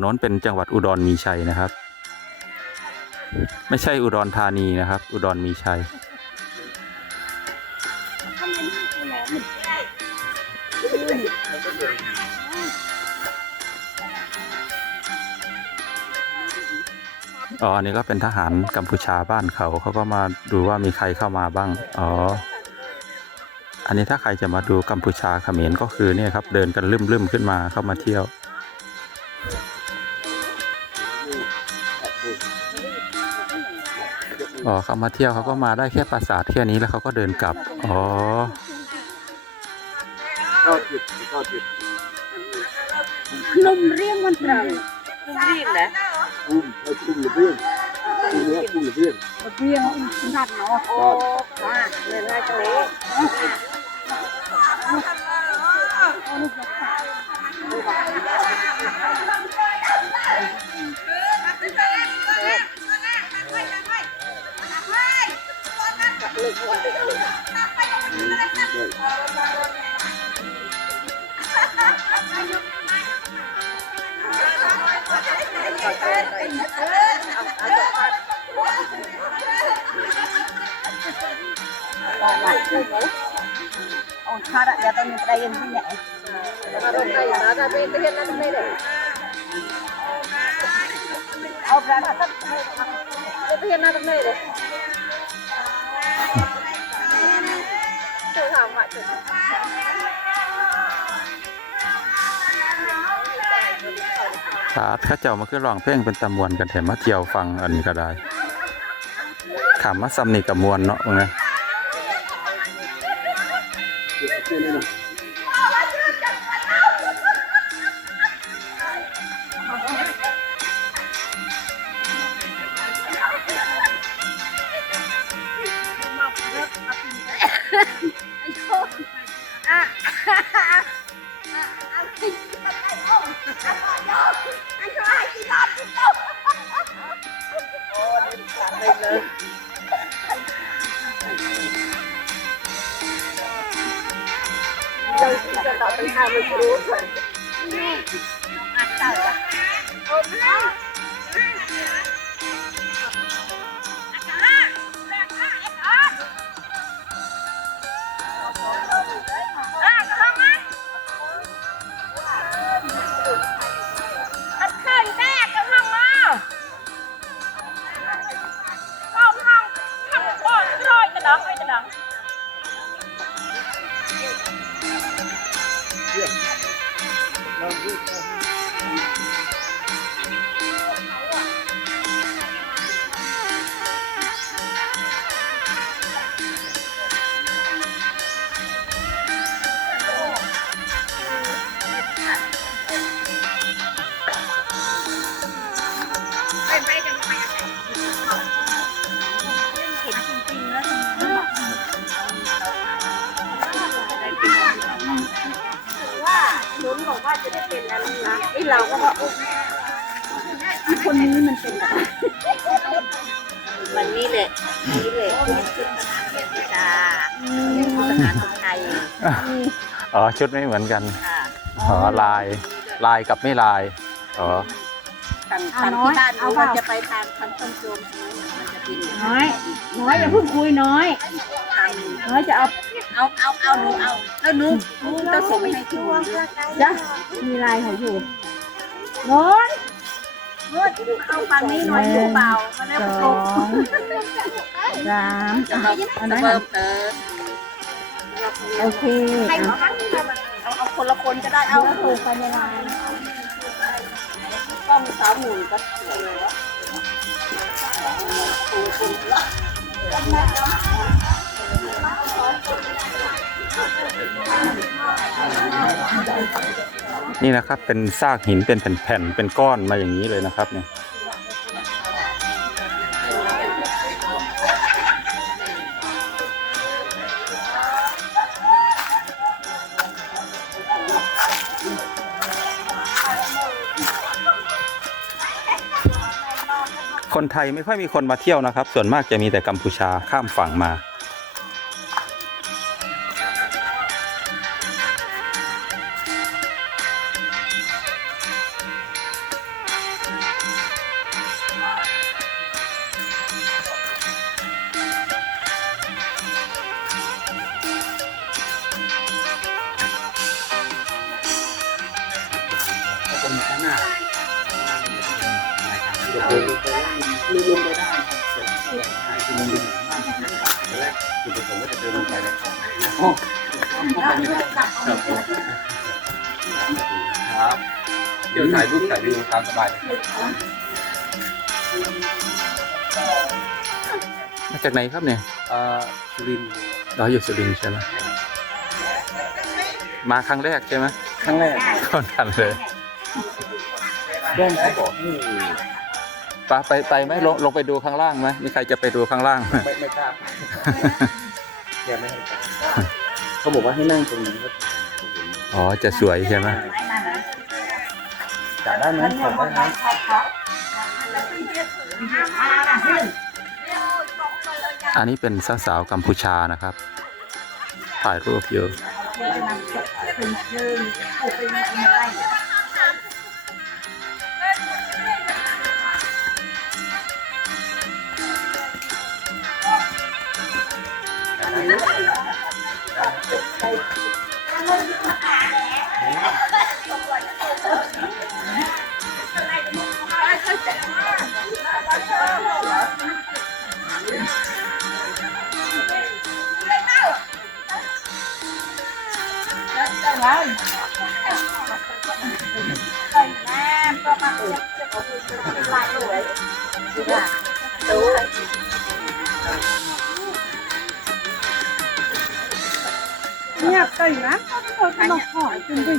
โน้นเป็นจังหวัดอุดรมีชัยนะครับ ไม่ใช่อุดรธานีนะครับ อุดรมีชัยอ๋อ อันนี้ก็เป็นทหารกัมพูชาบ้านเขาเขาก็มาดูว่ามีใครเข้ามาบ้าง อ๋อ อันนี้ถ้าใครจะมาดูกัมพูชาเขมรก็คือเนี่ยครับ เดินกันลืมๆขึ้นมาเข้ามาเที่ยว อ๋อเขามาเที่ยวเขาก็มาได้แค่ปราสาทแค่นี้แล้วเขาก็เดินกลับ อ๋อเข้าจิตเข้าจิตนมเรียงมันเปล่าลุงรีบนะอุ้มให้คุ้มหรือเพื่อนคุ้มเนี้ยคุ้มหรือเพื่อนเรียงนัดเนาะโอ้มาเงินให้จังเลยอ๋อชาดะเดี๋ยวตอ អូនឆាដាក់យកទៅនឹងប្តីនេះអ្នកអរគុណដល់ថាពេលទៀតណាមិនទេអូប្រាណថាទៅទៀតណាមិនទេទៅហៅមកទៅาถาว่าจุดขาดเข้าเจ้ามาขึ้นร้องเพลงเป็นตำมวนกันแถมมาเที่ยวฟังอันนี้ก็ได้ขามมาซ้ำนี่กับมวนเนาะมึงนะเพื่อนนี่ะ เจ้าจะต่อไปหาไม่รู้ว่า ลุ้นบอกว่าจะได้เป็นนั้นนะไอเราก็ว่าคนนี้มันเป็นแบบมันนี่แหละนี่แหละชุดทหารเกียรติชาทหารคนไทยอ๋อชุดไม่เหมือนกันค่ะอ๋อลายลายกับไม่ลายอ๋อทำทำที่บ้านรู้ว่าจะไปทานทำต้มโจมมันจะกินน้อยน้อยอย่าเพิ่งคุยน้อยท น้อยจะเอาำเอาเอาเอาหนูเอา แล้วหนูหนูต้องส่งให้คุณจ้ะมีลายเขาอยู่น้อยเอาฟังนี้หน่อยหรือเปล่ามาแล้วสก็อส่งงสามอันนั้นเพิ่มเติมโอเคให้เอาเอาเอาคนละคนก็ได้เอาเอาถูกไปในลายต้องสาวหมุนก็เลย นี่นะครับเป็นซากหินเป็นแผ่นๆเป็นก้อนมาอย่างนี้เลยนะครับเนี่ยคนไทยไม่ค่อยมีคนมาเที่ยวนะครับ ส่วนมากจะมีแต่กัมพูชาข้ามฝั่งมา จะเดินลงไปแล้วมันลงไปได้ครับคือมันดึงมากแรกจุดประสงค์ว่าจะเดินลงไปนะครับครับเดี๋ยวถ่ายรูปถ่ายวิดีโอตามสบายเลยมาจากไหนครับเนี่ยเอ่อสุรินทร์เราอยู่สุรินทร์ใช่ไหมมาครั้งแรกใช่ไหมครั้งแรกคนกันเลย แจ้งเขาบอกให้ไปไปไปไหมลงลงไปดูข้างล่างไหมมีใครจะไปดูข้างล่างไหมไม่ไม่กล้าแกไม่ให้ไปเขาบอกว่าให้นั่งตรงนี้ก็อ๋อจะสวยใช่ไหมจัดได้ไหมจัดได้ไหมอันนี้เป็นสาวๆกัมพูชานะครับ ถ่ายรูปเยอะ はい。 เนี่ยไก่นะเขาขนมหอยเป็น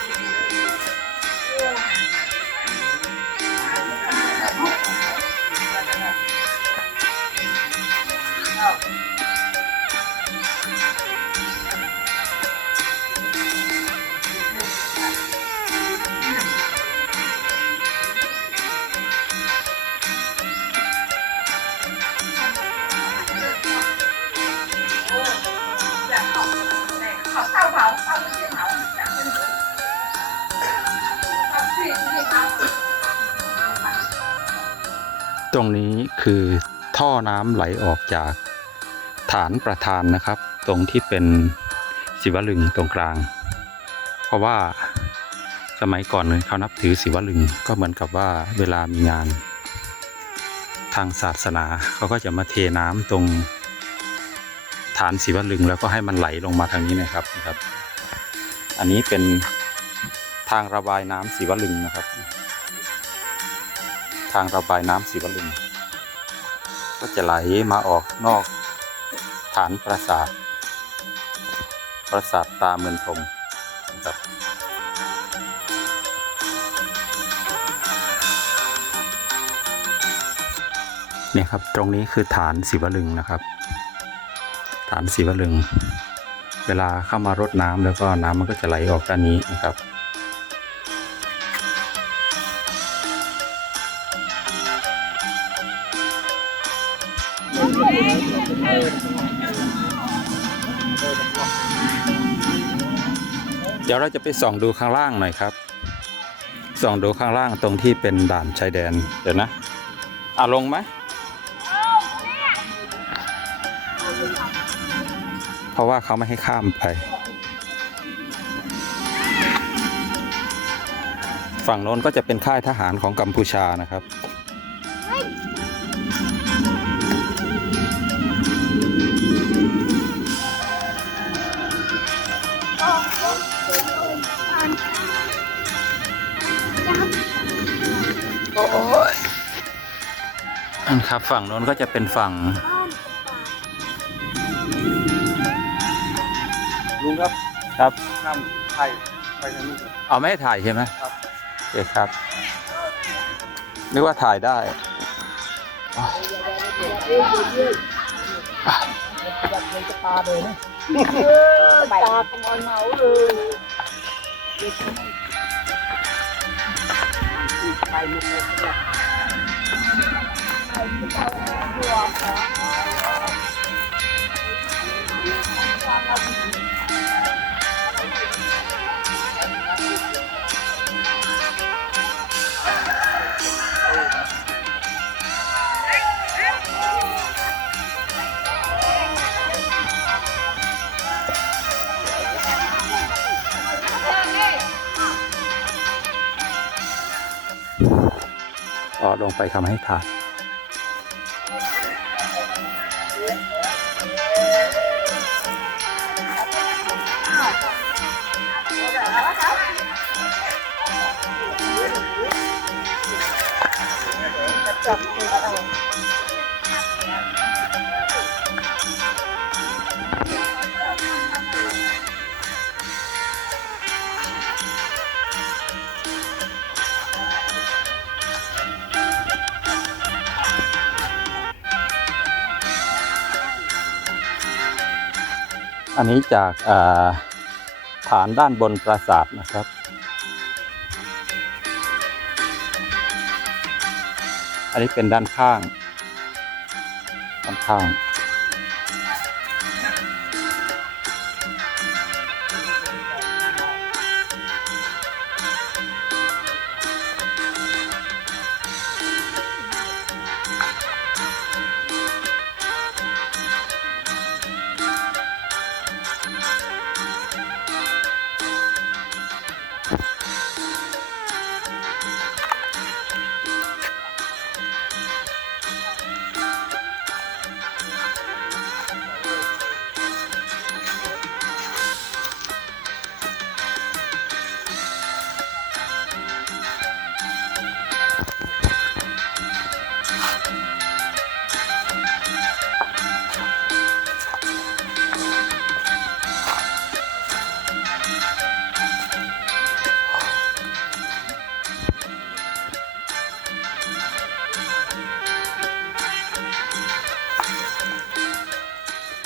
ตรงนี้คือท่อน้ำไหลออกจากฐานประธานนะครับ ตรงที่เป็นศิวลึงตรงกลาง เพราะว่าสมัยก่อนเนี่ยเขานับถือศิวลึงก็เหมือนกับว่าเวลามีงาน ทางศาสนาเขาก็จะมาเทน้ำตรงฐานศิวลึงแล้วก็ให้มันไหลลงมาทางนี้นะครับนะครับ อันนี้เป็นทางระบายน้ำศิวลึงนะครับ ทางระบายน้ำศิวลึง ก็จะไหลมาออกนอกฐานปราสาท ปราสาทตาเมืองทมนะครับเนี่ยครับตรงนี้คือฐานศิวลึงนะครับ ฐานศิวลึง เวลาเข้ามารดน้ำแล้วก็น้ำมันก็จะไหลออกด้านนี้นะครับ เราจะไปส่องดูข้างล่างหน่อยครับส่องดูข้างล่างตรงที่เป็นด่านชายแดนเดี๋ยวนะอะลงไหมเพราะว่าเขาไม่ให้ข้ามไป ฝั่งโน้นก็จะเป็นค่ายทหารของกัมพูชานะครับ ครับฝั่งโน้นก็จะเป็นฝั่ง ลุงครับครับข้ามไทยไปทางนู้นครับเอาไม่ให้ถ่ายใช่ไหมครับโอเคครับนึกว่าถ่ายได้ตาขโมยเมาเลยไปหมดเลยเนี่ย อ๋อ ไปทำให้ถ่ายอั อันนี้จากาฐานด้านบนปราสาทนะครับ อันนี้เป็นด้านข้างด้านข้าง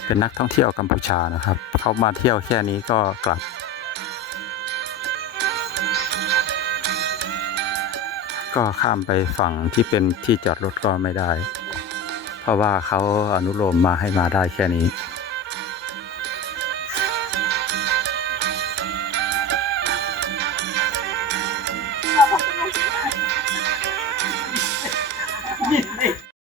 เป็นนักท่องเที่ยวกัมพูชานะครับ เขามาเที่ยวแค่นี้ก็กลับ ก็ข้ามไปฝั่งที่เป็นที่จอดรถก็ไม่ได้ เพราะว่าเขาอนุโลมมาให้มาได้แค่นี้